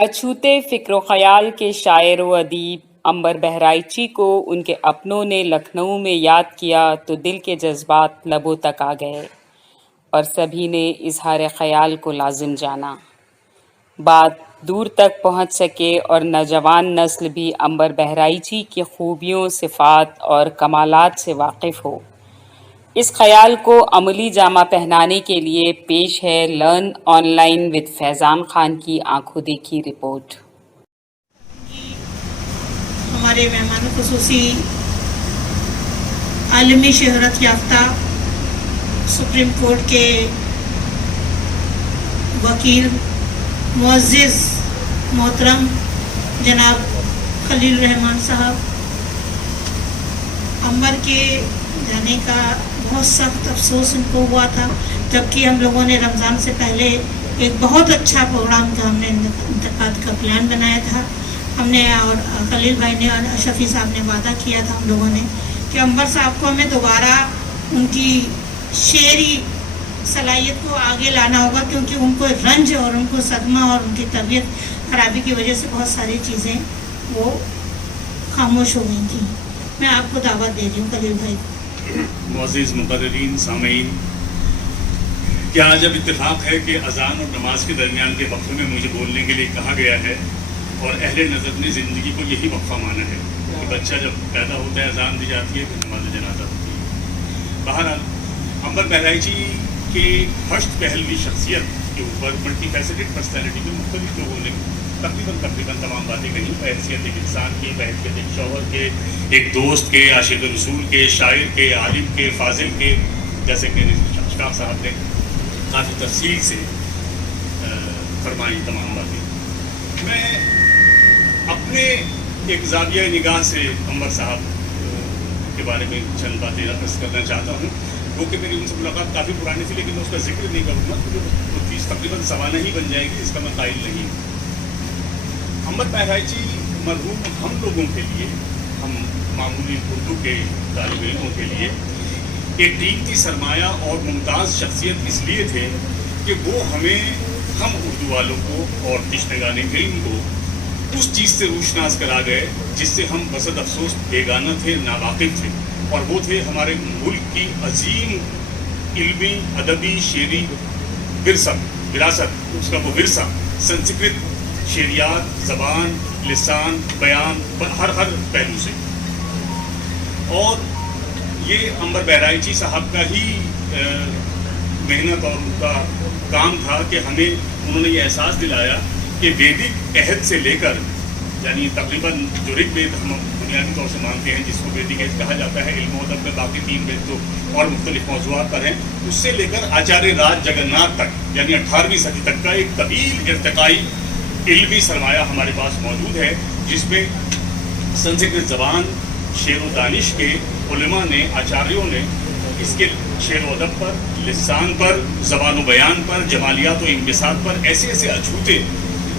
اچھوتے فکر و خیال کے شاعر و ادیب عنبر بہرائچی کو ان کے اپنوں نے لکھنؤ میں یاد کیا تو دل کے جذبات لبوں تک آ گئے اور سبھی نے اظہار خیال کو لازم جانا۔ بات دور تک پہنچ سکے اور نوجوان نسل بھی عنبر بہرائچی کی خوبیوں، صفات اور کمالات سے واقف ہو، اس خیال کو عملی جامہ پہنانے کے لیے پیش ہے لرن آن لائن ود فیضان خان کی آنکھوں دیکھی رپورٹ۔ ہمارے مہمان خصوصی عالمی شہرت یافتہ سپریم کورٹ کے وکیل معزز محترم جناب خلیل الرحمان صاحب، عنبر کے جانے کا بہت سخت افسوس ان کو ہوا تھا، جبکہ ہم لوگوں نے رمضان سے پہلے ایک بہت اچھا پروگرام کا ہم نے انعقاد کا پلان بنایا تھا۔ ہم نے اور خلیل بھائی نے اور شفیع صاحب نے وعدہ کیا تھا ہم لوگوں نے کہ عنبر صاحب کو ہمیں دوبارہ ان کی شعری صلاحیت کو آگے لانا ہوگا، کیونکہ ان کو رنج اور ان کو صدمہ اور ان کی طبیعت خرابی کی وجہ سے بہت ساری چیزیں وہ خاموش ہو گئی تھیں۔ میں آپ کو دعوت دے رہی ہوں خلیل بھائی۔ معزز مقررین، سامعین، کیا آج اب اتفاق ہے کہ اذان اور نماز کے درمیان کے وقفے میں مجھے بولنے کے لیے کہا گیا ہے اور اہل نظر نے زندگی کو یہی وقفہ مانا ہے کہ بچہ جب پیدا ہوتا ہے اذان دی جاتی ہے پھر نماز جنازہ ہوتی ہے۔ بہرحال عنبر بہرائچی کے ہشت پہلوی شخصیت کے اوپر ملٹی فیسیٹڈ پرسنالٹی کے مختلف لوگوں نے تقریباً تمام باتیں کہیں، بحیثیت ایک انسان کی، بحیثیت ایک شوہر کے، ایک دوست کے، عاشق رسول کے، شاعر کے، عالم کے، فاضل کے، جیسے کہ اشفاق صاحب نے کافی تفصیل سے فرمائی تمام باتیں۔ میں اپنے ایک زاویہ نگاہ سے عنبر صاحب کے بارے میں چند باتیں عرض کرنا چاہتا ہوں، وہ کہ میری ان سے ملاقات کافی پرانی تھی، لیکن میں اس کا ذکر نہیں کروں گا کیونکہ وہ چیز تقریباً سوانح ہی بن جائے گی، اس کا میں قائل نہیں ہوں۔ عنبر بہرائچی مرحوم ہم لوگوں کے لیے، ہم معمولی اردو کے طالب علموں کے لیے ایک قیمتی سرمایہ اور ممتاز شخصیت اس لیے تھے کہ وہ ہمیں، ہم اردو والوں کو اور تشنگان علم کو اس چیز سے روشناس کرا گئے جس سے ہم بصد افسوس بیگانہ تھے، ناواقف تھے، اور وہ تھے ہمارے ملک کی عظیم علمی، ادبی، شعری وراثت، اس کا وہ ورثہ، سنسکرت شعریات، زبان، لسان، بیان، ہر پہلو سے۔ اور یہ عنبر بہرائچی صاحب کا ہی محنت اور ان کا کام تھا کہ ہمیں انہوں نے یہ احساس دلایا کہ ویدک عہد سے لے کر، یعنی تقریباً جو رگ وید ہم بنیادی طور سے مانتے ہیں، جس کو ویدک عہد کہا جاتا ہے، علم و ادب میں باقی 3 وید تو اور مختلف موضوعات پر ہیں، اس سے لے کر آچاریہ راج جگناتھ تک، یعنی 18ویں صدی تک کا ایک طویل ارتقائی علمی سرمایہ ہمارے پاس موجود ہے، جس میں سنسکرت زبان، شعر و دانش کے علماء نے، آچاریوں نے اس کے شعر و ادب پر، لسان پر، زبان و بیان پر، جمالیات و انبساط پر ایسے اچھوتے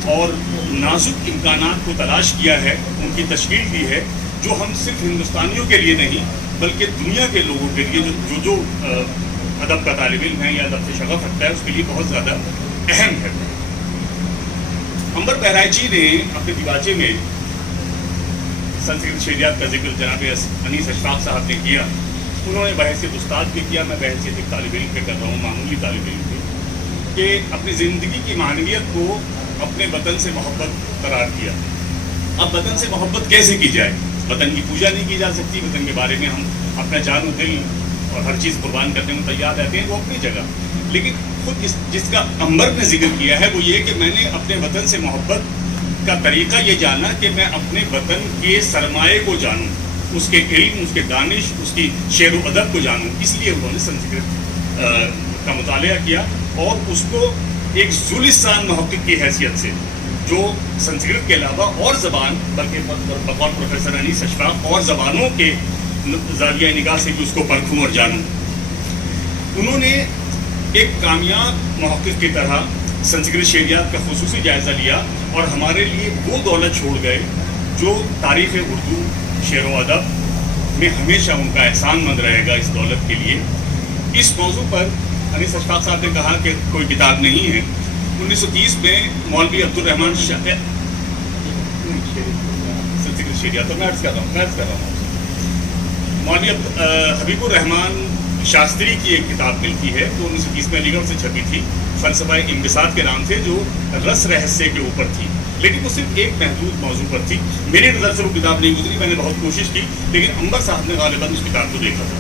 اور نازک امکانات کو تلاش کیا ہے، ان کی تشکیل دی ہے، جو ہم صرف ہندوستانیوں کے لیے نہیں بلکہ دنیا کے لوگوں کے لیے جو ادب کا طالب علم ہے یا ادب سے شغف رکھتا ہے، اس کے لیے بہت زیادہ اہم ہے۔ عنبر بہرائچی نے اپنے دیباچے میں سنسکرت شعریات کا ذکر جناب انیس اشفاق صاحب نے کیا۔ انہوں نے بحیثیت استاد بھی کیا، میں بحیثیت ایک طالب علم پہ کر رہا ہوں، معمولی طالب علم پہ، کہ اپنی زندگی کی معنویت کو اپنے وطن سے محبت قرار دیا۔ اب وطن سے محبت کیسے کی جائے؟ وطن کی پوجا نہیں کی جا سکتی، وطن کے بارے میں ہم اپنا جان و دل اور ہر چیز قربان کرنے میں تیار رہتے ہیں، وہ اپنی جگہ، لیکن خود جس کا عنبر نے ذکر کیا ہے وہ یہ کہ میں نے اپنے وطن سے محبت کا طریقہ یہ جانا کہ میں اپنے وطن کے سرمایے کو جانوں، اس کے علم، اس کے دانش، اس کی شعر و ادب کو جانوں۔ اس لیے انہوں نے سنسکرت کا مطالعہ کیا اور اس کو ایک ذو لسان محقق کی حیثیت سے، جو سنسکرت کے علاوہ اور زبان، بلکہ بقول پروفیسر انیس اشفاق اور زبانوں کے زاویہ نگاہ سے بھی اس کو پرکھوں اور جانوں۔ انہوں نے ایک کامیاب محقق کی طرح سنسکرت شعریات کا خصوصی جائزہ لیا اور ہمارے لیے وہ دولت چھوڑ گئے جو تاریخ اردو، شعر و ادب میں ہمیشہ ان کا احسان مند رہے گا اس دولت کے لیے۔ اس موضوع پر انیس اشفاق صاحب نے کہا کہ کوئی کتاب نہیں ہے، 1930 میں مولوی عبدالرحمان سنسکرت شعریات تو میں عرض کر رہا ہوں مولوی حبیب الرحمان شاستری کی ایک کتاب ملتی ہے جو 1930 میں علی گڑھ سے چھپی تھی، فلسفہ انبساط کے نام سے، جو رس رہسیہ کے اوپر تھی، لیکن وہ صرف ایک محدود موضوع پر تھی. میری نظر سے وہ کتاب نہیں گزری، میں نے بہت کوشش کی، لیکن عنبر صاحب نے غالباً اس کتاب کو دیکھا تھا.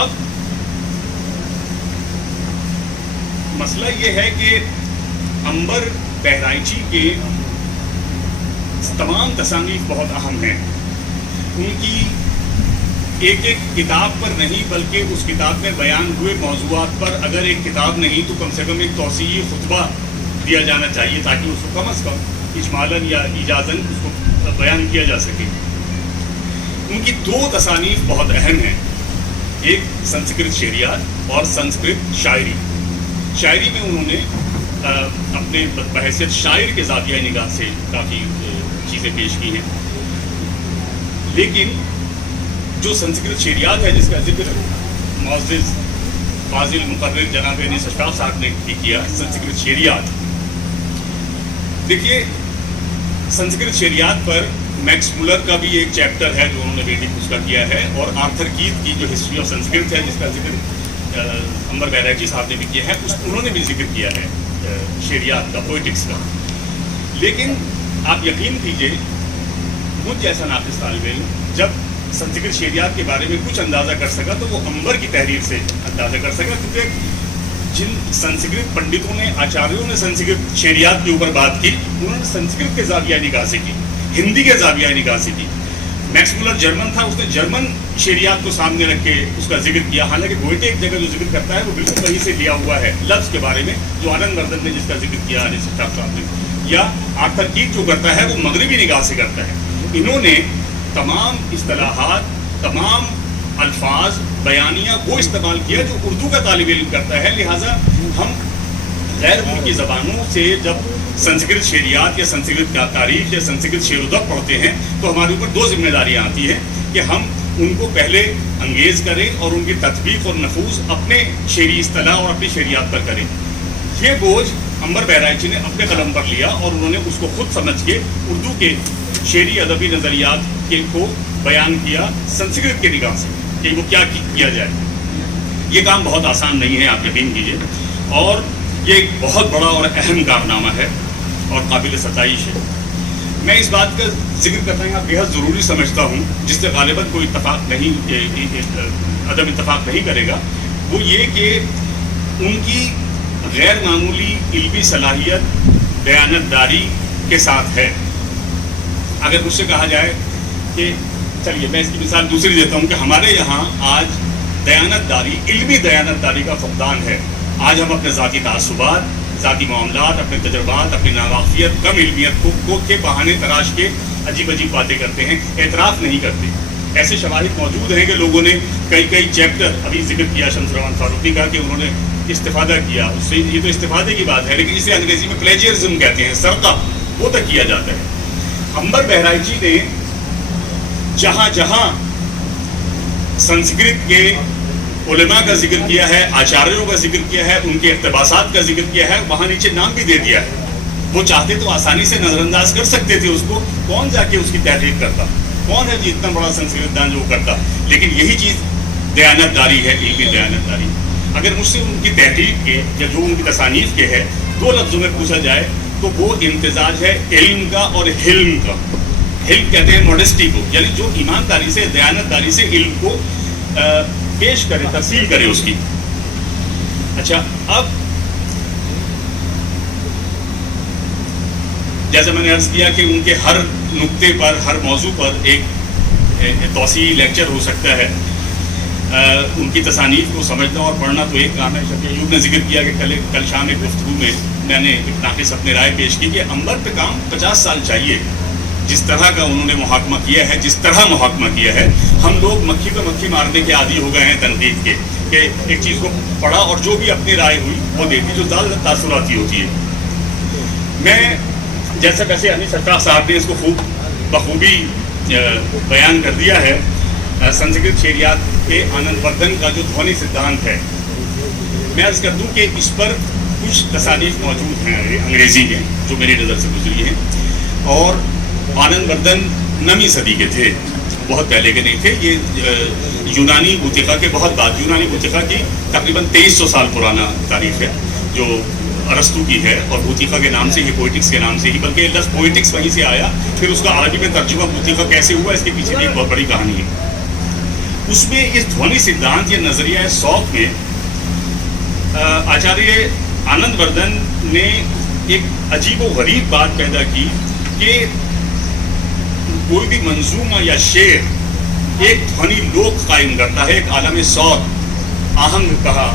اب مسئلہ یہ ہے کہ عنبر بہرائچی کے تمام تصانیف بہت اہم ہیں. ان کی ایک ایک کتاب پر نہیں بلکہ اس کتاب میں بیان ہوئے موضوعات پر اگر ایک کتاب نہیں تو کم سے کم ایک توسیعی خطبہ دیا جانا چاہیے تاکہ اس کو کم از کم اجمالاً یا ایجازاً اس کو بیان کیا جا سکے. ان کی دو تصانیف بہت اہم ہیں، ایک سنسکرت شعریات اور سنسکرت شاعری. شاعری میں انہوں نے اپنے بحیثیت شاعر کے زاویہ نگاہ سے کافی چیزیں پیش کی ہیں. لیکن جو سنسکرت شعریات ہے جس کا ذکر معزز فاضل مقرر جناب انیس اشفاق صاحب نے بھی کیا، سنسکرت شعریات، دیکھیے سنسکرت شعریات پر میکس مولر کا بھی ایک چیپٹر ہے جو انہوں نے بیٹی اس کا کیا ہے، اور آرتھر کیت کی جو ہسٹری آف سنسکرت ہے جس کا ذکر عنبر بہرائچی صاحب نے بھی کیا ہے، انہوں نے بھی ذکر کیا ہے شعریات کا، پوئٹکس کا. لیکن آپ یقین کیجئے مجھ جیسا ناقص طالب علم جب سنسکرت شعریات کے بارے میں کچھ اندازہ کر سکا تو وہ عنبر کی تحریر سے اندازہ کر سکا، کیونکہ جن سنسکرت پنڈتوں نے، آچاریوں نے سنسکرت شعریات کے اوپر بات کی، انہوں نے سنسکرت کے زاویہ نگاہ سے کی، ہندی کے زاویہ نگاہ سے کی. میکس مولر جرمن تھا، اس نے جرمن شعریات کو سامنے رکھ کے اس کا ذکر کیا، حالانکہ گوئٹے ایک جگہ جو ذکر کرتا ہے وہ بالکل وہیں سے لیا ہوا ہے لفظ کے بارے میں جو آنند مردن نے جس کا ذکر کیا انیس اشفاق صاحب نے، یا آرتھر کیت جو کرتا ہے وہ مغربی نگاہ سے کرتا ہے. انہوں نے تمام اصطلاحات، تمام الفاظ، بیانیہ وہ استعمال کیا جو اردو کا طالب علم کرتا ہے. لہٰذا ہم غیر ملکی زبانوں سے جب سنسکرت شعریات یا سنسکرت کا تاریخ یا سنسکرت شعر و ادب پڑھتے ہیں تو ہمارے اوپر دو ذمہ داریاں آتی ہیں کہ ہم ان کو پہلے انگیز کریں اور ان کی تطبیق اور نفوذ اپنے شعری اصطلاح اور اپنی شعریات پر کریں. یہ بوجھ عنبر بہرائچی نے اپنے قلم پر لیا اور انہوں نے اس کو خود سمجھ کے اردو کے شعری ادبی نظریات کو بیان کیا سنسکرت کے نگاہ سے کہ وہ کیا کیا جائے. یہ کام بہت آسان نہیں ہے، آپ یقین کیجیے، اور یہ ایک بہت بڑا اور اہم کارنامہ ہے اور قابل ستائش ہے. میں اس بات کا ذکر کرنا یہاں بے حد ضروری سمجھتا ہوں جس سے غالباً کوئی اتفاق نہیں، عدم اتفاق نہیں کرے گا، وہ یہ کہ ان کی غیر معمولی علمی صلاحیت دیانت داری کے ساتھ ہے. اگر مجھ سے کہا جائے کہ چلیے میں اس کی مثال دوسری دیتا ہوں کہ ہمارے یہاں آج دیانت داری، علمی دیانت داری کا فقدان ہے. آج ہم اپنے ذاتی تعصبات، ذاتی معاملات، اپنے تجربات، اپنی ناواقفیت، کم علمیت کو کے بہانے تراش کے عجیب عجیب باتیں کرتے ہیں، اعتراف نہیں کرتے. ایسے شواہد موجود ہیں کہ لوگوں نے کئی چیپٹر ابھی ذکر کیا شمس روان فاروقی کا کہ انہوں نے استفادہ کیا اس سے. یہ تو استفادے کی بات ہے، لیکن اسے انگریزی میں پلیجرزم کہتے ہیں، سرقہ وہ تک کیا جاتا ہے. عنبر بہرائچی نے جہاں جہاں سنسکرت کے علماء کا ذکر کیا ہے، آچاریوں کا ذکر کیا ہے، ان کے اقتباسات کا ذکر کیا ہے، وہاں نیچے نام بھی دے دیا ہے. وہ چاہتے تو آسانی سے نظر انداز کر سکتے تھے اس کو، کون جا کے اس کی تحقیق کرتا، کون ہے جی اتنا بڑا سنسکرت دان جو کرتا. لیکن یہی چیز دیانت داری ہے، علمی دیانت داری. اگر مجھ سے ان کی تحقیق کے یا جو ان کی تصانیف کے ہے دو لفظوں میں پوچھا جائے تو وہ امتزاج ہے علم کا اور حلم کا. حلم کہتے ہیں موڈسٹی کو، یعنی جو ایمانداری سے، دیانت داری سے علم کو پیش کرے، تفصیل کرے اس کی. اچھا، اب جیسے میں نے عرض کیا کہ ان کے ہر نقطے پر، ہر موضوع پر ایک توسیعی لیکچر ہو سکتا ہے. ان کی تصانیف کو سمجھنا اور پڑھنا تو ایک کام ہے. شفیع ایوب نے ذکر کیا کہ کل شام ایک گفتگو میں نے ایک ناقص اپنی رائے پیش کی کہ عنبر پہ کام 50 سال چاہیے. جس طرح کا انہوں نے محاکمہ کیا ہے، جس طرح محاکمہ کیا ہے، ہم لوگ مکھی پہ مکھی مارنے کے عادی ہو گئے ہیں تنقید کے، کہ ایک چیز کو پڑھا اور جو بھی اپنی رائے ہوئی وہ دیتی، جو زیادہ تاثراتی ہوتی ہے. میں جیسے ویسے انیس اشفاق صاحب نے اس کو بخوبی بیان کر دیا ہے. سنسکرت شعریات کے آنند وردھن کا جو دھونی سدھانت ہے، میں عرض کر دوں کہ اس پر कुछ तसानीफ मौजूद हैं अंग्रेज़ी के जो मेरी नज़र से गुजरी हैं। और आनंदवर्धन 9वीं सदी के थे, बहुत पहले के नहीं थे। ये यूनानी बूतिका के बहुत बाद, यूनानी बूतिका की तकरीबन 2300 साल पुराना तारीख है जो अरस्तु की है, और बूतिका के नाम से ही, पोइटिक्स के नाम से ही, बल्कि लफ्ज़ पोइटिक्स वहीं से आया, फिर उसका अरबी में तर्जुमा बूतिका कैसे हुआ इसके पीछे भी एक बहुत बड़ी कहानी है। उसमें इस ध्वनि सिद्धांत या नज़रिया सौत में आचार्य आनंदवर्धन ने एक अजीब व गरीब बात पैदा की कि कोई भी मंजूमा या शेर एक ध्वनि लोक कायम करता है, एक आलम सौत, आहंग कहा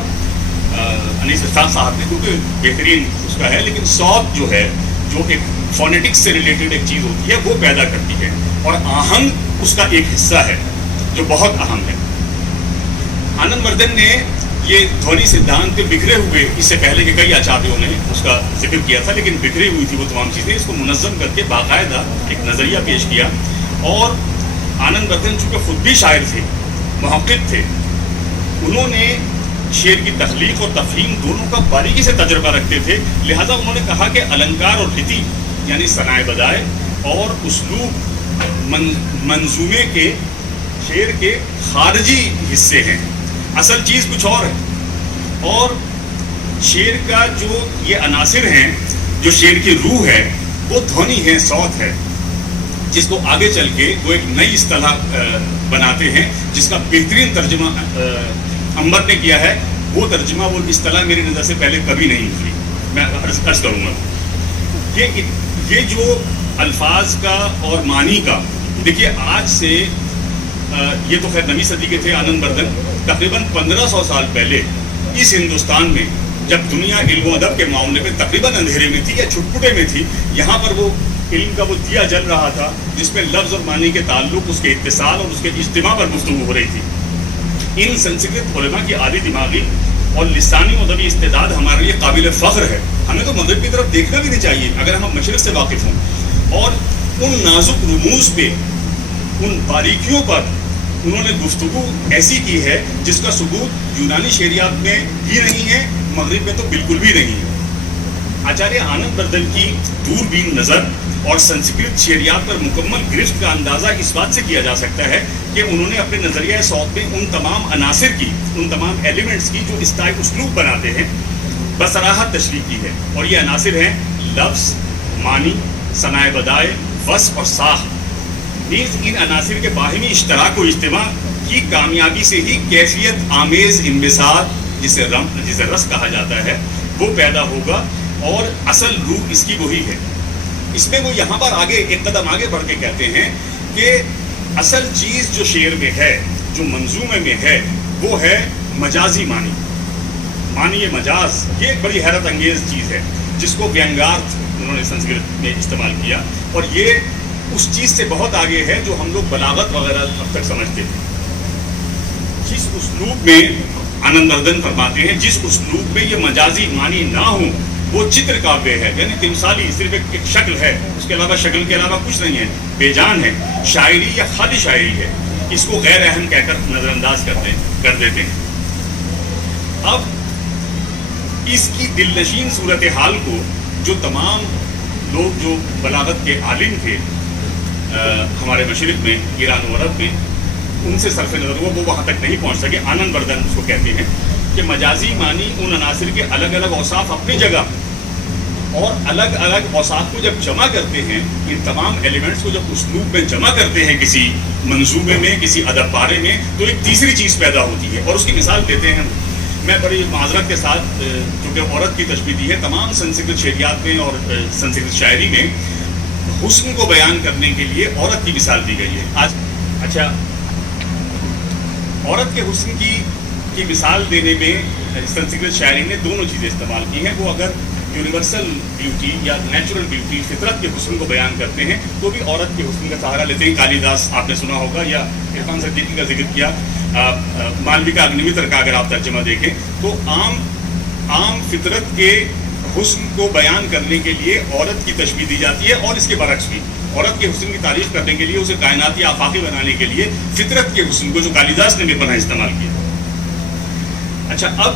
अनीस रफ़ाक साहब ने, क्योंकि बेहतरीन उसका है, लेकिन सौत जो है, जो एक फोनेटिक्स से रिलेटेड एक चीज़ होती है, वो पैदा करती है, और आहंग उसका एक हिस्सा है जो बहुत अहम है। आनंदवर्धन ने ये ध्वनि सिद्धांत के बिखरे हुए, इससे पहले के कई आचार्यों ने उसका जिक्र किया था, लेकिन बिखरी हुई थी वो तमाम चीज़ें, इसको मुनज़्ज़म करके बाकायदा एक नज़रिया पेश किया। और आनंदवर्धन चूँकि खुद भी शायर थे, मुहक़्क़िक़ थे, उन्होंने शेर की तख्लीक और तफ़हीम दोनों का बारीकी से तजर्बा रखते थे, लिहाजा उन्होंने कहा कि अलंकार और रीति यानी सनाए बदाए और उसलूब मंजूमे के शेर के खारजी हिस्से हैं, असल चीज़ कुछ और है। और शेर का जो ये अनासिर हैं, जो शेर की रूह है, वो ध्वनि है, सौत है, जिसको आगे चल के वो एक नई इस्तिलाह बनाते हैं, जिसका बेहतरीन तर्जुमा अंबर ने किया है। वो तर्जुमा, वो इस्तिलाह मेरी नज़र से पहले कभी नहीं हुई, मैं अर्ज़ करूँगा। ये जो अल्फाज का और मानी का, देखिए आज से ये तो खैर 9वीं सदी के थे आनंदवर्धन, तकरीबन 1500 साल पहले इस हिंदुस्तान में, जब दुनिया इल्म अदब के मामले में तकरीबन अंधेरे में थी या छुटपुटे में थी, यहाँ पर वो इल्म का वो दिया जल रहा था, जिसमें लफ्ज़ और मानी के ताल्लुक, उसके इत्तिसाल और उसके इज्तिमा पर गुफ्तगू हो रही थी। इन संस्कृत उलमा की आली दिमागी और लिसानी अदबी इस्तेदाद हमारे लिए काबिल फ़ख्र है। हमें तो मगरब की तरफ देखना भी नहीं चाहिए अगर हम मशरिक़ से वाकिफ़ हों। और उन नाजुक रुमूज़ पे, उन बारीकियों पर उन्होंने गुफ्तगू ऐसी की है जिसका सबूत यूनानी शरियात में भी नहीं है, मगरिब में तो बिल्कुल भी नहीं है। आचार्य आनंदवर्धन की दूरबीन नज़र और संस्कृत शरियात पर मुकम्मल गिरफ्त का अंदाज़ा इस बात से किया जा सकता है कि उन्होंने अपने नज़रिया सौत में उन तमाम अनासिर की, उन तमाम एलिमेंट्स की जो इस टाइप उसलूब बनाते हैं, बसराहत तशरीह की है। और ये अनासिर हैं लफ्ज़, मानी, सनाए बदाए, वस्फ़ और साख। इन अनासिर के बाहिमी इश्तराक व इज्तिमा की कामयाबी से ही कैफियत आमेज़ इंबिसार, जिसे रस कहा जाता है, वो पैदा होगा, और असल रूह इसकी वही है। इसमें वो यहाँ पर आगे एक कदम आगे बढ़ के कहते हैं कि असल चीज़ जो शेर में है, जो मंजूमे में है, वो है मजाजी मानी। मानी मजाज, ये एक बड़ी हैरत अंगेज़ चीज़ है, जिसको व्यंगार्थ उन्होंने संस्कृत में इस्तेमाल किया, और ये उस चीज़ से बहुत आगे है जो हम लोग बलागत वगैरह अब तक समझते थे। जिस उसलूब में आनंदवर्धन फरमाते हैं, जिस उसलूब में ये मजाजी मानी ना हो, वो चित्र काव्य है, यानी तिमसाली, सिर्फ एक शक्ल है, उसके अलावा शक्ल के अलावा कुछ नहीं है, बेजान है, शायरी या खाली शायरी है, इसको गैर अहम कहकर नज़रअंदाज कर देते हैं। अब इसकी दिलनशीन सूरत हाल को जो तमाम लोग जो बलागत के आलिम थे हमारे मशरिक़ में, ईरान और अरब में, उनसे सरफ नज़र हुआ, वो वहाँ तक नहीं पहुँच सके। आनंदवर्धन उसको कहते हैं कि मजाजी मानी उन अनासिर के अलग अलग औसाफ अपनी जगह, और अलग अलग औसाफ को जब जमा करते हैं, इन तमाम एलिमेंट्स को जब उसलूब में जमा करते हैं किसी मंजूमे में, किसी अदब पारे में, तो एक तीसरी चीज़ पैदा होती है। और उसकी मिसाल देते हैं, मैं बड़ी माजरत के साथ, चूँकि औरत की तशबीह दी है, तमाम संस्कृत शरियात में और संस्कृत शायरी में हुस्न को बयान करने के लिए औरत की मिसाल दी गई है। आज अच्छा, औरत के हुस्न की मिसाल देने में संस्कृत शायरी ने दोनों चीज़ें इस्तेमाल की हैं। वो अगर यूनिवर्सल ब्यूटी या नेचुरल ब्यूटी, फितरत के हुस्न को बयान करते हैं, तो भी औरत के हुस्न का सहारा लेते हैं। कालिदास आपने सुना होगा, या इरफान सिद्दीकी का जिक्र किया, मालविका अग्निमित्र का अगर आप तर्जुमा देखें, तो आम फितरत के हुस्न को बयान करने के लिए औरत की तशबीह दी जाती है, और इसके बरक्स भी औरत के हुस्न की तारीफ करने के लिए, उसे कायनाती आफाकी बनाने के लिए फितरत के हुस्न को, जो कालिदास ने बेपनाह इस्तेमाल किया। अच्छा, अब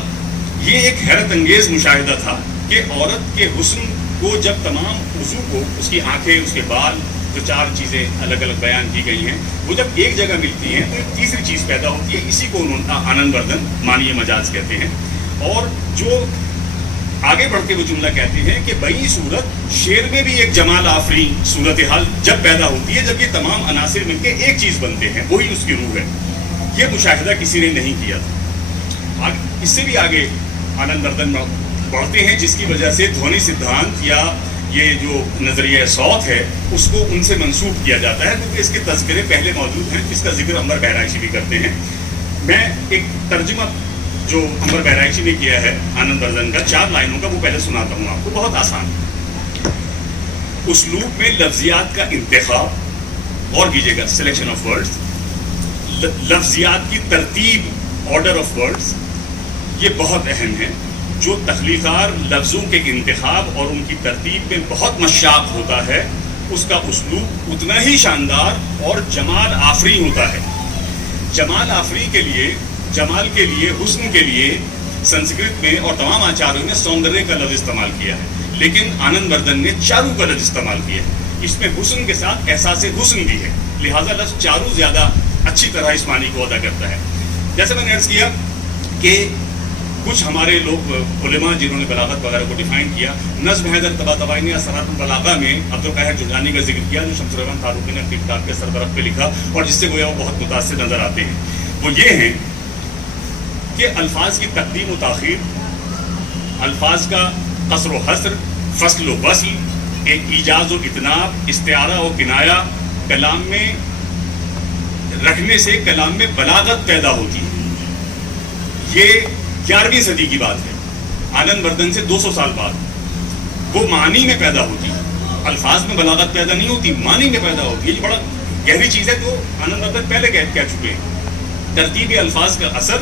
ये एक हैरत अंगेज़ मुशाहिदा था کہ عورت کے حسن کو جب تمام عضو کو، اس کی آنکھیں، اس کے بال، جو 4 چیزیں الگ الگ بیان کی گئی ہیں، وہ جب ایک جگہ ملتی ہیں تو ایک تیسری چیز پیدا ہوتی ہے. اسی کو انہوں نے آنند وردھن معنی مجاز کہتے ہیں. اور جو آگے بڑھ کے وہ جملہ کہتے ہیں کہ بئی صورت شعر میں بھی ایک جمال آفری صورتحال جب پیدا ہوتی ہے جب یہ تمام عناصر مل کے ایک چیز بنتے ہیں، وہی اس کی روح ہے. یہ مشاہدہ کسی نے نہیں کیا تھا. اس سے بھی آگے آنند وردھن بڑھتے ہیں، جس کی وجہ سے دھونی سدھانت یا یہ جو نظریہ صوت ہے اس کو ان سے منسوب کیا جاتا ہے، کیونکہ اس کے تذکرے پہلے موجود ہیں، جس کا ذکر انور بہرائچی بھی کرتے ہیں. میں ایک ترجمہ جو انور بہرائچی نے کیا ہے آنند وردھن کا 4 لائنوں کا، وہ پہلے سناتا ہوں آپ کو، بہت آسان. اسلوب میں لفظیات کا انتخاب، اور کیجیے گا سلیکشن آف ورڈز، لفظیات کی ترتیب، آرڈر آف ورڈز، یہ بہت اہم ہے. جو تخلیقار لفظوں کے انتخاب اور ان کی ترتیب میں بہت مشاق ہوتا ہے، اس کا اسلوب اتنا ہی شاندار اور جمال آفری ہوتا ہے. جمال آفری کے لیے، جمال کے لیے، حسن کے لیے سنسکرت میں اور تمام آچاریوں نے سوندریہ کا لفظ استعمال کیا ہے، لیکن آنند وردھن نے چارو کا لفظ استعمال کیا ہے. اس میں حسن کے ساتھ احساس حسن بھی ہے، لہذا لفظ چارو زیادہ اچھی طرح اس معنی کو ادا کرتا ہے. جیسے میں نے عرض کیا کہ کچھ ہمارے لوگ علماء جنہوں نے بلاغت وغیرہ کو ڈیفائن کیا، نظم حیدر طباطبائی نے اثرات البلاغہ میں عبدالقاہر جرجانی کا ذکر کیا، جو شمس الرحمن فاروقی نے اپنی کتاب کے سربرق پہ لکھا اور جس سے گویا وہ بہت متاثر نظر آتے ہیں. وہ یہ ہیں کہ الفاظ کی تقدیم و تاخیر، الفاظ کا قصر و حصر، فصل و وصل، ایک ایجاز و اتناب، استعارہ و کنایہ کلام میں رکھنے سے کلام میں بلاغت پیدا ہوتی ہے. یہ 11ویں صدی کی بات ہے، آنند وردھن سے 200 سال بعد وہ معنی میں پیدا ہوتی ہے. الفاظ میں بلاغت پیدا نہیں ہوتی، معنی میں پیدا ہوتی ہے. یہ بڑا گہری چیز ہے جو آنند وردھن پہلے کہہ چکے ہیں. ترتیب الفاظ کا اثر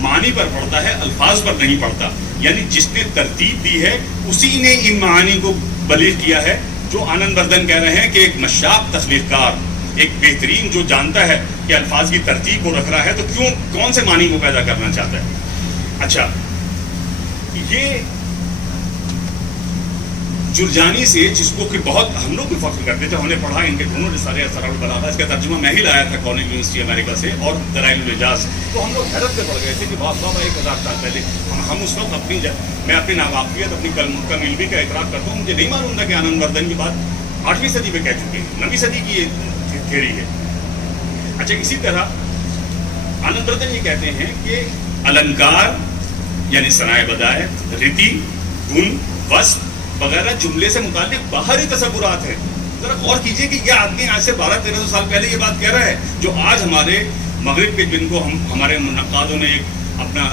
معنی پر پڑتا ہے، الفاظ پر نہیں پڑتا. یعنی جس نے ترتیب دی ہے اسی نے ان معانی کو بلیغ کیا ہے. جو آنند وردھن کہہ رہے ہیں کہ ایک مشاق تخلیق کار، ایک بہترین جو جانتا ہے کہ الفاظ کی ترتیب کو رکھ رہا ہے تو کون سے معنی کو پیدا کرنا چاہتا ہے. اچھا، یہ جرجانی سے، جس کو کہ بہت ہم لوگ بھی فخر کرتے تھے، ہم نے پڑھا ان کے دونوں رسالے اثرات البلاغہ، اس کا ترجمہ میں ہی لایا تھا کارنیل یونیورسٹی امریکہ سے، اور دلائل الاعجاز. تو ہم لوگ حیرت میں پڑ گئے تھے کہ واہ واہ، 1000 سال پہلے ہم اس وقت میں اپنی ناواقفیت، اپنی کم علمی کا اعتراف کرتا ہوں. مجھے نہیں معلوم تھا کہ آنند وردھن کی بات 8ویں صدی میں کہہ چکے ہیں، 9ویں صدی کی یہ تھیوری ہے. اچھا، اسی طرح آنند وردھن یہ کہتے ہیں کہ النکار یعنی صنائع بدائع، رتی، گن، وصف وغیرہ جملے سے متعلق باہری تصورات ہیں. ذرا غور کیجئے کہ یہ آدمی آج سے 1200-1300 سال پہلے یہ بات کہہ رہا ہے، جو آج ہمارے مغرب کے جن کو ہمارے منقادوں نے ایک اپنا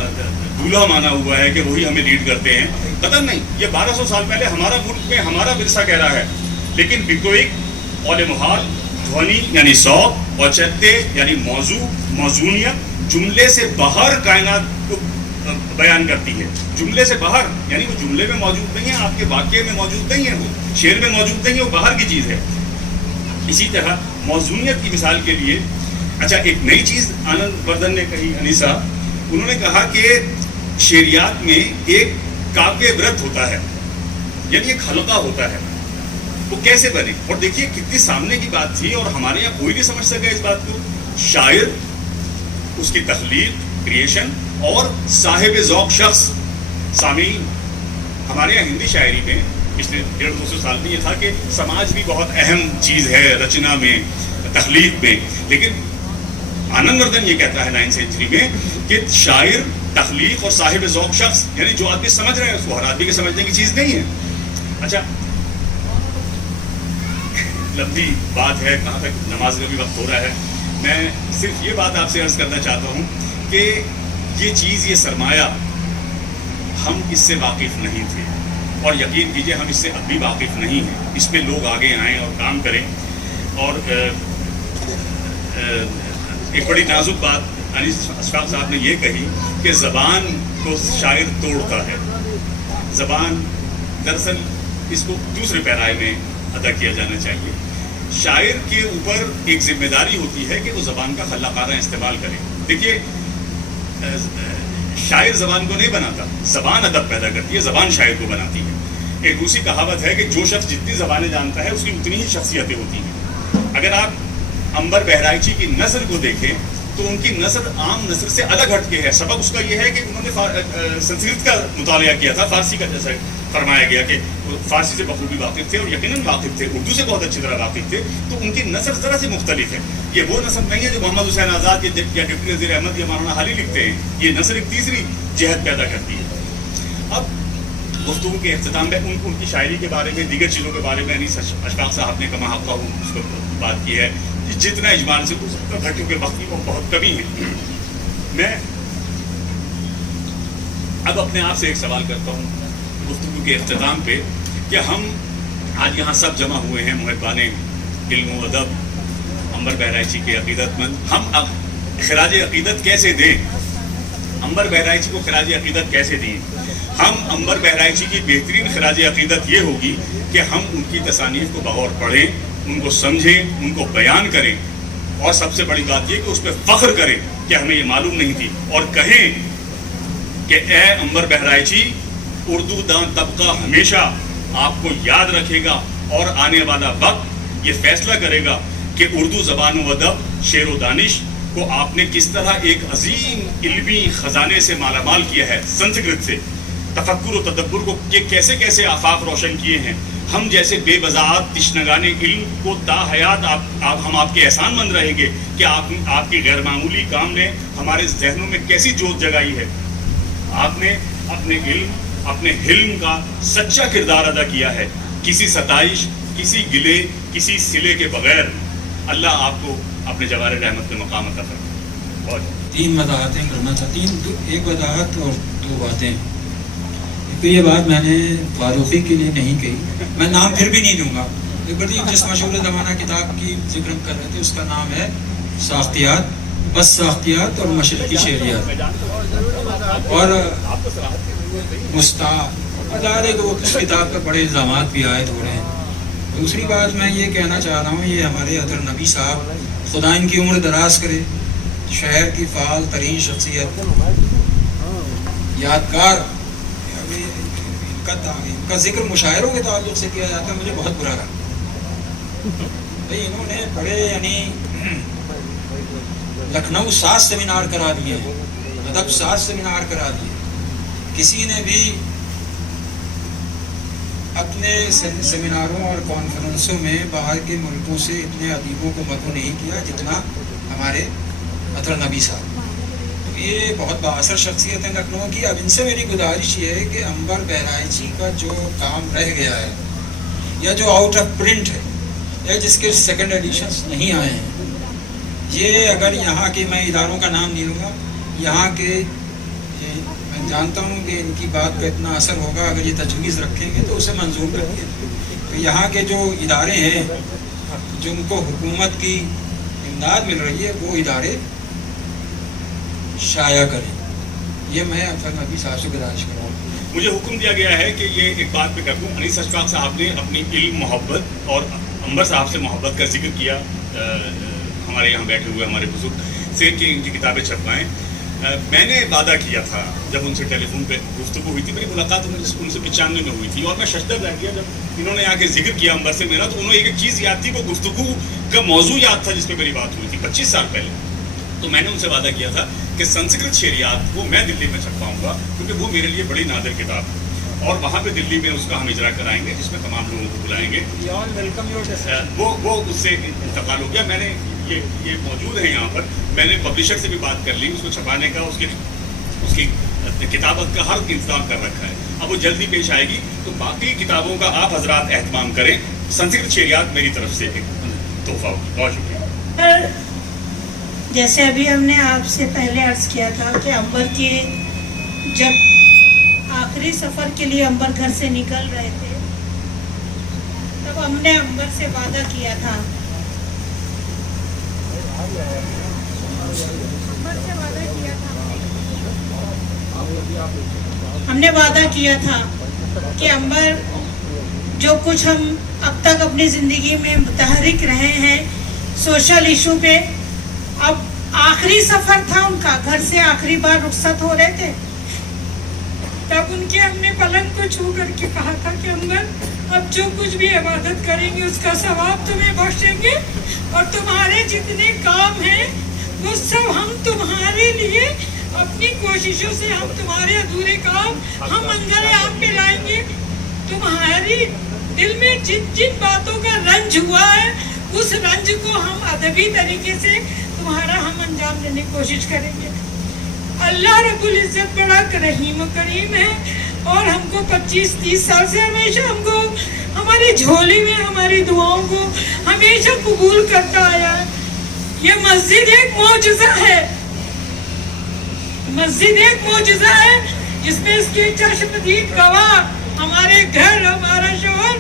دولہا مانا ہوا ہے کہ وہی ہمیں لیڈ کرتے ہیں. قدر نہیں، یہ 1200 سال پہلے ہمارا ملک میں ہمارا ورثہ کہہ رہا ہے. لیکن بکوئک، قول محال، دھونی یعنی صوت، اوچتے یعنی موضوع، موضوعیت، جملے سے باہر کائنات کو بیان کرتی ہے. جملے سے باہر یعنی وہ جملے میں موجود نہیں ہے، آپ کے واقعے میں موجود نہیں ہے، وہ شعر میں موجود نہیں ہے، وہ باہر کی چیز ہے. اسی طرح موضوعیت کی مثال کے لیے، اچھا ایک نئی چیز آنند وردھن نے کہی، انیسا، انہوں نے کہا کہ شعریات میں ایک کاویہ ورت ہوتا ہے، یعنی ایک حلقہ ہوتا ہے. وہ کیسے بنے؟ اور دیکھیے کتنی سامنے کی بات تھی، اور ہمارے یہاں کوئی نہیں سمجھ سکا اس بات کو. شاعر، اس کی تخلیق، کریشن، اور صاحب ذوق شخص، سامعین. ہمارے یہاں ہندی شاعری میں پچھلے 150-200 سال میں یہ تھا کہ سماج بھی بہت اہم چیز ہے رچنا میں، تخلیق میں. لیکن آنند وردھن یہ کہتا ہے 9ویں سینچری میں کہ شاعر، تخلیق اور صاحب ذوق شخص، یعنی جو آدمی سمجھ رہے ہیں اس کو ہر آدمی کے سمجھنے کی چیز نہیں ہے. اچھا، لمبی بات ہے، کہاں تک نماز کا بھی وقت ہو رہا ہے. میں صرف یہ بات آپ سے عرض کرنا چاہتا ہوں کہ یہ چیز، یہ سرمایہ، ہم اس سے واقف نہیں تھے، اور یقین کیجئے ہم اس سے اب بھی واقف نہیں ہیں. اس پہ لوگ آگے آئیں اور کام کریں. اور ایک بڑی نازک بات انیس اشفاق صاحب نے یہ کہی کہ زبان کو شاعر توڑتا ہے. زبان دراصل اس کو دوسرے پیرائے میں ادا کیا جانا چاہیے. شاعر کے اوپر ایک ذمہ داری ہوتی ہے کہ وہ زبان کا خلاقانہ استعمال کرے. دیکھیے शायर जबान को नहीं बनाता, जबान अदब पैदा करती है, जबान शायर को बनाती है। एक दूसरी कहावत है कि जो शख्स जितनी ज़बानें जानता है उसकी उतनी ही शख्सियतें होती हैं। अगर आप अंबर बहराइची की नस्र को देखें तो उनकी नस्र आम नस्र से अलग हटके है। सबक उसका यह है कि उन्होंने संस्कृत का मुतालिया किया था, फारसी का, जैसे फरमाया गया कि फारसी से बखूबी वाकिफ थे और यकीनन वाकिफ थे, उर्दू से बहुत अच्छी तरह वाकिफ थे, तो उनकी नस्र ज़रा सी मुख्तलिफ है। ये वो नस्र नहीं है जो मोहम्मद हुसैन आज़ाद या डिप्टी वज़ीर अहमद या मौलाना हाली लिखते हैं। ये नस्र एक तीसरी जहत पैदा करती है। अब गुफ्तगू के अख्ताम में उनकी शायरी के बारे में, दीगर चीज़ों के बारे में अनीस अशफाक साहब ने कमा हक़ उसको बात की है। जितना इजमाल से कुछ घटियों के वक्त की वो बहुत कमी है। मैं अब अपने आप से एक सवाल करता हूँ गुफ्तगू के अख्ताम पे कि हम आज यहाँ सब जमा हुए हैं, मुहब्बाने इल्म व अदब, अंबर बहराइची के अक़ीदतमंद। हम अब खराज अक़ीदत कैसे दें? अंबर बहराइची को खराज अक़ीदत कैसे दें? हम अंबर बहराइची की बेहतरीन खराज अक़ीदत ये होगी कि हम उनकी तसानीफ़ को बगौर पढ़ें, उनको समझें, उनको बयान करें और सबसे बड़ी बात ये कि उस पर फ़ख्र करें कि हमें ये मालूम नहीं थी, और कहें कि ए अंबर बहराइची, उर्दू दान तबका हमेशा आपको याद रखेगा और आने वाला वक्त ये फैसला करेगा कि उर्दू ज़बान व अदब, शेर व दानिश को आपने किस तरह एक अजीम इल्मी ख़जाने से मालामाल किया है, संस्कृत से तफक्कुर और तदब्बुर को कि कैसे कैसे आफाक रोशन किए हैं। हम जैसे बेवज़ाहत तिश्नगाने इल्म को ताहयात हम आपके एहसानमंद रहेंगे कि आपकी गैर मामूली काम ने हमारे जहनों में कैसी जोत जगाई है। आपने अपने इल्म, अपने हिल्म का सच्चा किरदार अदा किया है। किसी सताइश, किसी गिले, किसी सिले के बगैर अल्लाह आपको अपने जवार रहमत में मकाम अता फरमाए। और 3 वजाहतें करना चाहती हूँ, एक वजाहत और 2 बातें। तो ये बात मैंने फारूकी के लिए नहीं कही, मैं नाम फिर भी नहीं दूंगा। एक बड़ी जिस मशहूर ज़माना किताब की जिक्र कर रहे थे उसका नाम है साख्तियात, बस साख्तियात और मशरक़ी शरियत और मुस्ताद को उस किताब पर बड़े इल्ज़ामात भी आयद हो रहे हैं। दूसरी बात मैं ये कहना चाह रहा हूँ, ये हमारे अतर नबी साहब, खुदा इनकी उम्र दराज करे, शहर की फ़ाल तरीन शख्सियत, यादगार, इनका जिक्र मुशायरों के ताल्लुक से किया जाता है, मुझे बहुत बुरा लगा। भाई इन्होंने बड़े यानी लखनऊ 7 सेमिनार करा दिए हैं, अदब 7 सेमिनार करा दिए। किसी ने भी अपने सेमिनारों और कॉन्फ्रेंसों में बाहर के मुल्कों से इतने अदीबों को मदऊ नहीं किया जितना हमारे अतर नबी साहब। ये बहुत बाअसर शख्सियत है लखनऊ की। अब इनसे मेरी गुजारिश ये है कि अंबर बहराइची का जो काम रह गया है या जो आउट ऑफ प्रिंट है या जिसके 2nd एडिशंस नहीं आए हैं, ये अगर यहाँ के, मैं इदारों का नाम नहीं लूँगा, यहाँ के, मैं जानता हूँ कि इनकी बात का इतना असर होगा, अगर ये तजवीज़ रखेंगे तो उसे मंजूर करेंगे। तो यहाँ के जो इदारे हैं जिनको हुकूमत की इमदाद मिल रही है वो इदारे शाया करें, ये मैं अतर नबी साहब से गुजारिश करूँगा। मुझे हुक्म दिया गया है कि ये एक बात पे कर दूँ। अनीस अशफाक साहब ने अपनी इल्म, मोहब्बत और अंबर साहब से मोहब्बत का जिक्र किया। हमारे यहाँ बैठे हुए हमारे बुजुर्ग से कि इनकी किताबें छपवाएँ। मैंने वादा किया था जब उनसे टेलीफोन पे गुफ्तगू हुई थी, मेरी मुलाकात उनसे 95 में हुई थी, और मैं शशदर रह गया जब इन्होंने आके जिक्र किया अंबर से मेरा, तो उन्होंने एक चीज़ याद थी, वो गुफ्तगू का मौजू याद था जिस पर मेरी बात हुई थी 25 साल पहले। तो मैंने उनसे वादा किया था कि संस्कृत शरियात वो मैं दिल्ली में छपवाऊँगा, क्योंकि वो मेरे लिए बड़ी नादिर किताब है, और वहाँ पे दिल्ली में उसका हम इजरा कराएंगे जिसमें तमाम लोगों को बुलाएंगे। वो उससे इंतकाल हो गया। मैंने ये मौजूद है यहाँ पर, मैंने पब्लिशर से भी बात कर ली, उसको छपाने का, उसकी किताबत का हर इंतजाम कर रखा है। अब वो जल्दी पेश आएगी, तो बाकी किताबों का आप हजरात एहतमाम करें। संस्कृत शरियात मेरी तरफ से एक तोहफा होगी। बहुत शुक्रिया। जैसे अभी हमने आपसे पहले अर्ज़ किया था कि अंबर के जब आखिरी सफ़र के लिए अंबर घर से निकल रहे थे, तब हमने अंबर से वादा किया था, हमने वादा किया था कि अंबर, जो कुछ हम अब तक अपनी ज़िंदगी में मुतहरिक रहे हैं सोशल इशू पे, अब आखिरी सफर था उनका, घर से आखिरी बार रुखसत हो रहे थे, तब उनके हमने पलंग को छू करके कहा था कि अम्बर अब जो कुछ भी इबादत करेंगे उसका सवाब तुम्हें बख्शेंगे, और तुम्हारे जितने काम हैं वो सब हम तुम्हारे लिए अपनी कोशिशों से हम तुम्हारे अधूरे काम हम मंजर आप पे लाएंगे। तुम्हारी दिल में जिन जिन बातों का रंज हुआ है उस रंज को हम अदबी तरीके से तुम्हारा हम अंजाम देने की कोशिश करेंगे। अल्लाह रब्बुल इज्जत बड़ा रहीम करीम है, और हमको 25-30 साल से हमेशा हमको हमारी झोली में हमारी दुआओं को हमेशा कबूल करता आया है। ये मस्जिद एक मौजज़ा है, मस्जिद एक मौजज़ा है जिसमें इसके चश्मदीद गवाह हमारे घर, हमारा शोहर,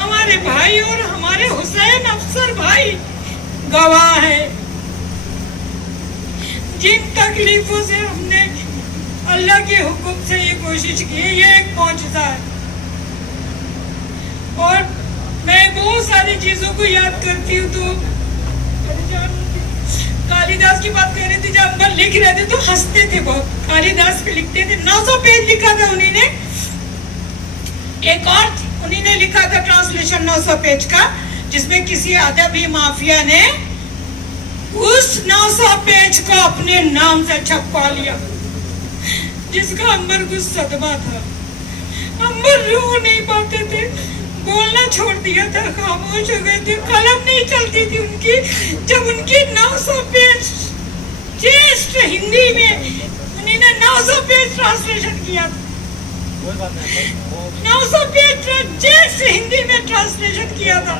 हमारे भाई और हमारे हुसैन अफसर भाई गवाह है। जिन तकलीफों से हमने अल्लाह के हुक्म से ये कोशिश की है, ये एक मौजज़ा है। और मैं बहुत सारी चीजों को याद करती हूँ, तो कालिदास की बात कर रही थी, जब अम्बर लिख रहे थे तो हंसते थे बहुत, कालिदास पे लिखते थे, 900 पेज लिखा था उन्हीं एक और उन्हीं ने लिखा था ट्रांसलेशन 900 पेज का, जिसमें किसी अदबी माफिया ने उस 900 पेज को अपने नाम से छपवा लिया, जिसका अम्बर को सदमा था। अम्बर रो नहीं पाते थे, बोलना छोड़ दिया था, खामोश हो गए थे, कलम नहीं चलती थी उनकी। जब उनकी 900 पेज ज्येष्ठ हिंदी में उन्होंने 900 पेज ट्रांसलेशन किया था, 900 पेज ज्येष्ठ हिंदी में ट्रांसलेशन किया था।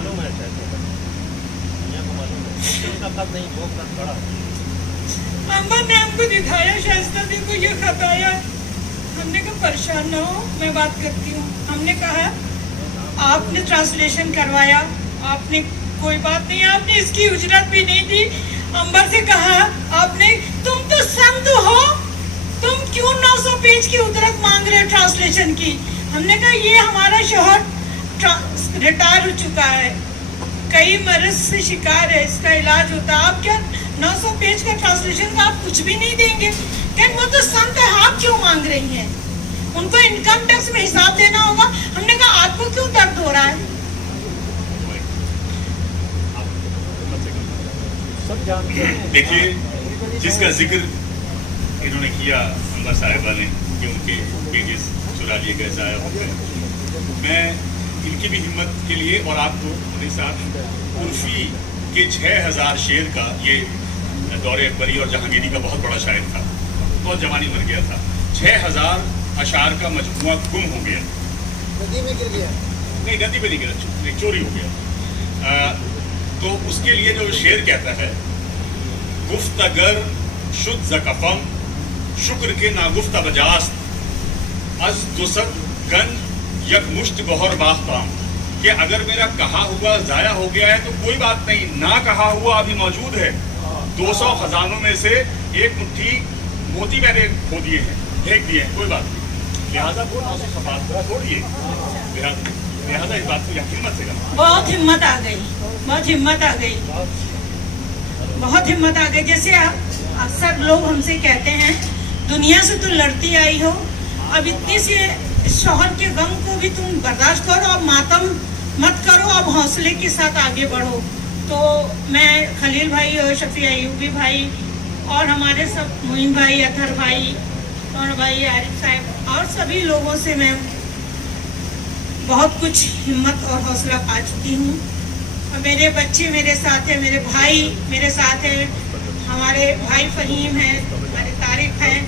अम्बर ने हमको दिखाया, शाइस्ता जी को ये खत आया, हमने कहा परेशान ना हो, मैं बात करती हूँ। हमने कहा आपने ट्रांसलेशन करवाया, आपने कोई बात नहीं, आपने इसकी उजरत भी नहीं दी। अम्बर से कहा आपने, तुम तो संत हो, तुम क्यों 900 पेज की उजरत मांग रहे हो ट्रांसलेशन की। हमने कहा ये हमारा शोहर रिटायर हो चुका है, कई मर्ज से शिकार है, इसका इलाज होता है, आप क्या 900 पेज का ट्रांसलेशन का आप कुछ भी नहीं देंगे। कहते वो तो संत है, आप क्यों मांग रही हैं, उनको इनकम टैक्स में हिसाब देना होगा। हमने कहा आपको क्यों दर्द हो रहा है। देखिए, जिसका जिक्र इन्होंने किया अम्बर साहिबा ने कि उनके पेजेस चुरा लिए गए, जाया हो गए, मैं इनकी भी हिम्मत के लिए और आपको मेरे साथ उर्फी के 6000 शेर का, ये दौरे अकबरी और जहांगीरी का बहुत बड़ा शायर था, बहुत जवानी मर गया था, 6000 अशार का मजमुआ गुम हो गया, नदी में गिर गया, नहीं नदी में नहीं गिरा, चोरी हो गया। तो उसके लिए जो शेर कहता है, गुफ्तगर शुद्ध ज़कफ़म शुक्र के नागुफ्ता बजास्त अज दुसत गन यक मुश्त गौहर बाख्ताम, कि अगर मेरा कहा हुआ ज़ाया हो गया है तो कोई बात नहीं, ना कहा हुआ अभी मौजूद है। 200 खजानों में से एक मुट्ठी मोती मैंने खो दिए हैं, फेंक दिए हैं, कोई बात नहीं, लिहाजा वो 900 सफात छोड़िए, लिहाजा इस बात को हिम्मत से करना। बहुत हिम्मत आ गई, बहुत हिम्मत आ गई, बहुत हिम्मत आ गई। जैसे अक्सर लोग हमसे कहते हैं दुनिया से तो लड़ती आई हो, अब इतनी से शौहर के गम को भी तुम बर्दाश्त करो, अब मातम मत करो, अब हौसले के साथ आगे बढ़ो। तो मैं खलील भाई और शफी अयूबी भाई और हमारे सब मोइन भाई, अतहर भाई और भाई आरिफ साहब और सभी लोगों से मैं बहुत कुछ हिम्मत और हौसला पा चुकी हूँ। और मेरे बच्चे मेरे साथ हैं, मेरे भाई मेरे साथ हैं, हमारे भाई फहीम हैं, हमारे तारिक हैं,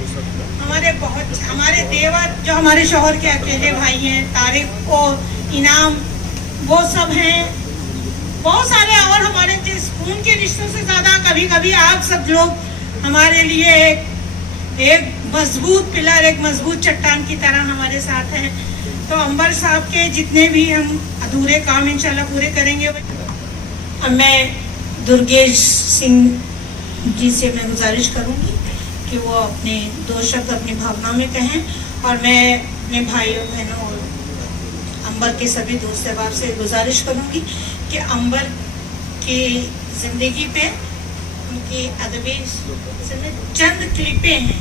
हमारे देवर जो हमारे शौहर के अकेले भाई हैं, तारिक और इनाम, वो सब हैं, बहुत सारे और हमारे जिस खून के रिश्तों से ज़्यादा कभी कभी आप सब लोग हमारे लिए एक मजबूत पिलर, एक मजबूत चट्टान की तरह हमारे साथ हैं। तो अंबर साहब के जितने भी हम अधूरे काम इंशाल्लाह पूरे करेंगे। मैं दुर्गेश सिंह जी से मैं गुजारिश करूंगी कि वो अपने 2 शब्द अपनी भावना में कहें, और मैं अपने भाइयों बहनों और अंबर के सभी दोस्त अहबाब से गुजारिश करूंगी कि अंबर की ज़िंदगी पे उनके अदबी से चंद क्लिपें हैं।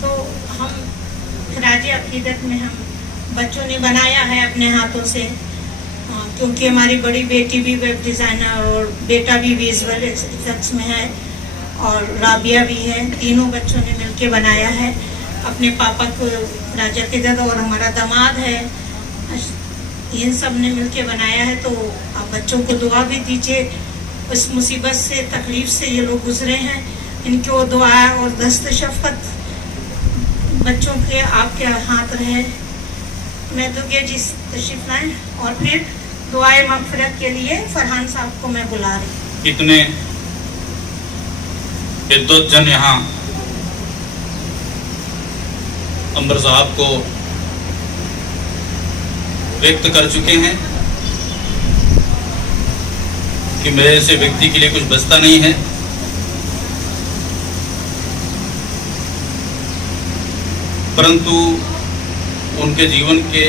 तो हम खराज अकीदत में हम बच्चों ने बनाया है अपने हाथों से, क्योंकि हमारी बड़ी बेटी भी वेब डिज़ाइनर और बेटा भी विजुअल इफेक्ट्स में है और राबिया भी है। तीनों बच्चों ने मिलके बनाया है अपने पापा को राजा अकीदत, और हमारा दामाद है, इन सब ने मिलके बनाया है। तो आप बच्चों को दुआ भी दीजिए, इस मुसीबत से तकलीफ से ये लोग गुजरे हैं, इनको दुआ और दस्त शफकत बच्चों के आपके हाथ रहे। मैं दुगे जी तशरीफ लाएं और फिर दुआए मगफिरत के लिए फरहान साहब को मैं बुला रही। इतने इद्दत जन यहाँ अंबर साहब को व्यक्त कर चुके हैं कि मेरे से व्यक्ति के लिए कुछ बचता नहीं है। परंतु उनके जीवन के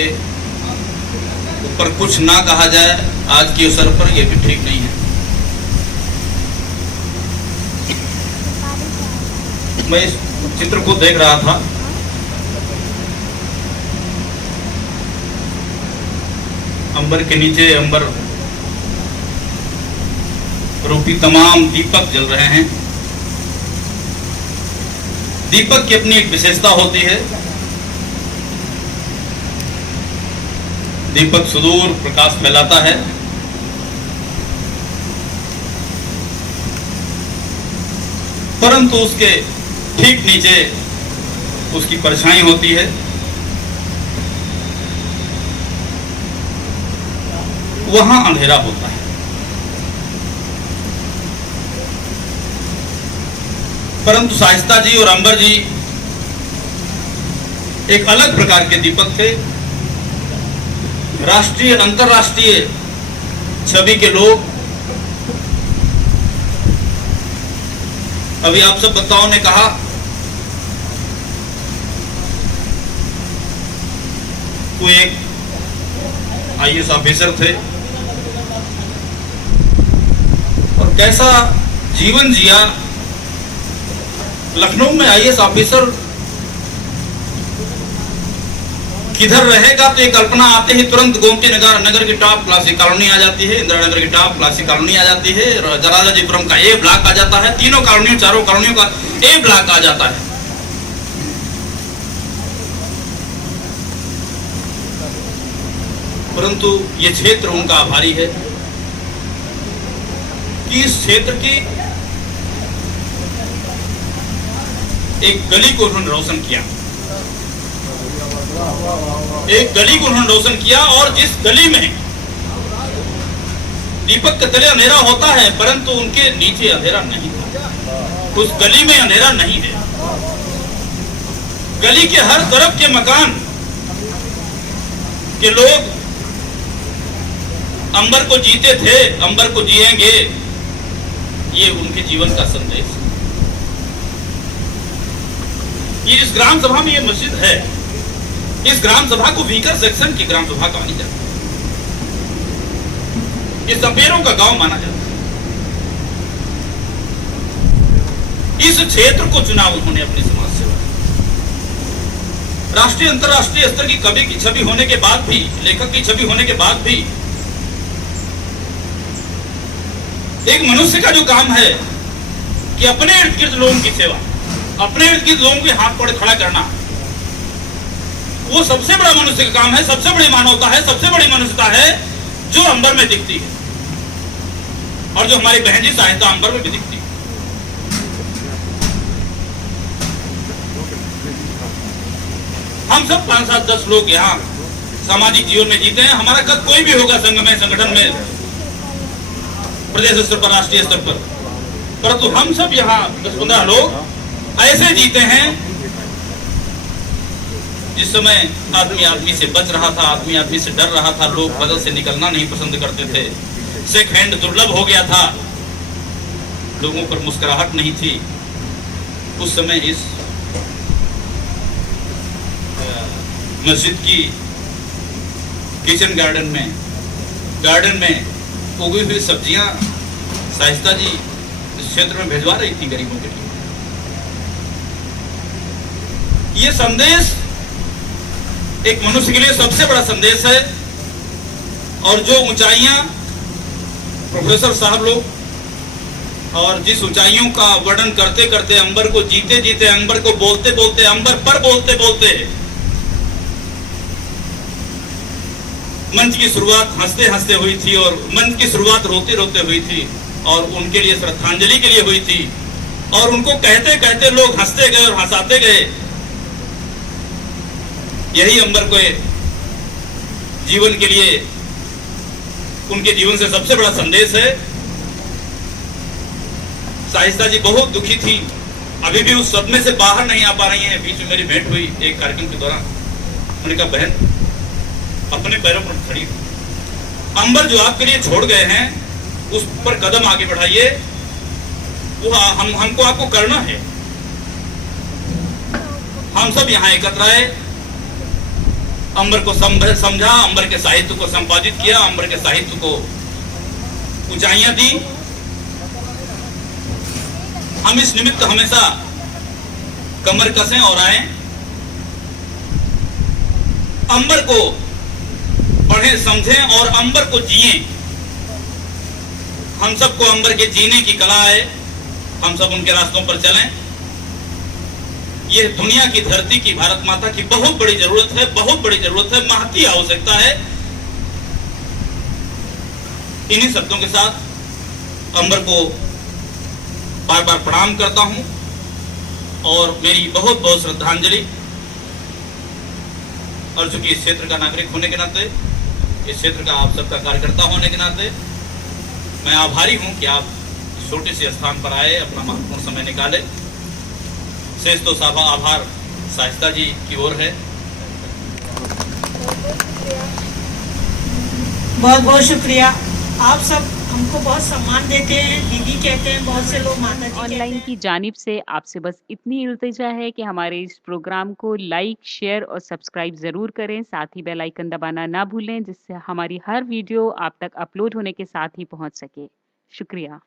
ऊपर कुछ ना कहा जाए आज के अवसर पर, यह भी ठीक नहीं है। मैं इस चित्र को देख रहा था, अंबर के नीचे अंबर रूपी तमाम दीपक जल रहे हैं। दीपक की अपनी एक विशेषता होती है। दीपक सुदूर प्रकाश फैलाता है, परंतु उसके ठीक नीचे उसकी परछाई होती है। वहां अंधेरा होता है। परंतु शाइस्ता जी और अंबर जी एक अलग प्रकार के दीपक थे। राष्ट्रीय अंतरराष्ट्रीय छवि के लोग। अभी आप सब वक्ताओं ने कहा कोई एक आईएएस ऑफिसर थे और कैसा जीवन जिया। लखनऊ में आईएएस ऑफिसर किधर रहेगा तो ये कल्पना आते ही तुरंत गोमती नगर की टॉप क्लासिक कॉलोनी आ जाती है, इंदिरा नगर की टॉप क्लासिक कॉलोनी आ जाती है, जलालाजीपुरम का ए ब्लॉक आ जाता है, तीनों कॉलोनियों चारों कॉलोनियों का ए ब्लॉक आ जाता है। परंतु ये क्षेत्र उनका आभारी है कि इस क्षेत्र की एक गली को उन्होंने रोशन किया, एक गली को उन्होंने रोशन किया। और जिस गली में दीपक के तले अंधेरा होता है परंतु उनके नीचे अंधेरा नहीं था, उस गली में अंधेरा नहीं है। गली के हर तरफ के मकान के लोग अंबर को जीते थे, अंबर को जिएंगे, ये उनके जीवन का संदेश। ये इस ग्राम सभा में ये मस्जिद है। इस ग्राम सभा को वीकर सेक्शन की ग्राम सभा मानी जाती है। ये सपेरों का गांव माना जाता है। इस क्षेत्र को चुना उन्होंने अपनी समाज सेवा। राष्ट्रीय अंतरराष्ट्रीय स्तर की कवि की छवि होने के बाद भी, लेखक की छवि होने के बाद भी, एक मनुष्य का जो काम है कि अपने इर्द गिर्द लोगों की सेवा, अपने इर्द गिर्द लोगों के हाथ पकड़ खड़ा करना, वो सबसे बड़ा मनुष्य का काम है, सबसे बड़ी मानवता है, सबसे बड़ी मनुष्यता है जो अंबर में दिखती है और जो हमारी बहन जी साहित्य अंबर में भी दिखती है। हम सब 5, 7, 10 लोग यहाँ सामाजिक जीवन में जीते हैं। हमारा कद कोई भी होगा संघ में, संगठन में, प्रदेश स्तर पर, राष्ट्रीय स्तर पर, परंतु हम सब यहाँ 10-15 लोग ऐसे जीते हैं जिस समय आदमी आदमी से बच रहा था, आदमी आदमी से डर रहा था, लोग बगल से निकलना नहीं पसंद करते थे, सेक हैंड दुर्लभ हो गया था, लोगों पर मुस्कुराहट नहीं थी। उस समय इस मस्जिद की किचन गार्डन में उगी हुई सब्जियां शाइस्ता जी इस क्षेत्र में भिजवा रही थी गरीबों के लिए। ये संदेश एक मनुष्य के लिए सबसे बड़ा संदेश है, और जो ऊंचाइयां प्रोफेसर साहब लोग और जिस ऊंचाइयों का वर्णन करते करते, अंबर को जीते जीते, अंबर को बोलते बोलते, अंबर पर बोलते बोलते मंच की शुरुआत हंसते हंसते हुई थी, और मंच की शुरुआत रोते रोते हुई थी, और उनके लिए श्रद्धांजलि के लिए हुई थी, और उनको कहते कहते लोग हंसते गए और हंसाते गए। यही अंबर को जीवन के लिए, उनके जीवन से सबसे बड़ा संदेश है। शाइस्ता जी बहुत दुखी थी, अभी भी उस सदमे से बाहर नहीं आ पा रही हैं। बीच में मेरी भेंट हुई एक कार्यक्रम के दौरान, उन्होंने कहा बहन अपने पैरों पर खड़ी हो, अंबर जो आपके लिए छोड़ गए हैं उस पर कदम आगे बढ़ाइए, वो हमको आपको करना है। हम सब यहाँ एकत्र आए, अंबर को समझा, अंबर के साहित्य को संपादित किया, अंबर के साहित्य को ऊंचाइयां दी। हम इस निमित्त हमेशा कमर कसें और आए, अंबर को पढ़ें, समझें और अंबर को जिए। हम सबको अंबर के जीने की कला है, हम सब उनके रास्तों पर चलें। यह दुनिया की धरती की, भारत माता की बहुत बड़ी जरूरत है, बहुत बड़ी जरूरत है, महती आवश्यकता है। इन्हीं शब्दों के साथ अंबर को बार बार प्रणाम करता हूं, और मेरी बहुत बहुत श्रद्धांजलि। और चूंकि इस क्षेत्र का नागरिक होने के नाते, इस क्षेत्र का आप सबका कार्यकर्ता होने के नाते मैं आभारी हूं कि आप छोटे से स्थान पर आए, अपना महत्वपूर्ण समय निकाले। शेष तो साबा आभार शाइस्ता जी की ओर है। बहुत बहुत शुक्रिया। आप सब हमको बहुत सम्मान देते हैं, दीदी कहते हैं, बहुत से लोग माता जी कहते ऑनलाइन हैं। की जानिब से आपसे बस इतनी इल्तिजा है कि हमारे इस प्रोग्राम को लाइक, शेयर और सब्सक्राइब ज़रूर करें। साथ ही बेल आइकन दबाना ना भूलें, जिससे हमारी हर वीडियो आप तक अपलोड होने के साथ ही पहुंच सके। शुक्रिया।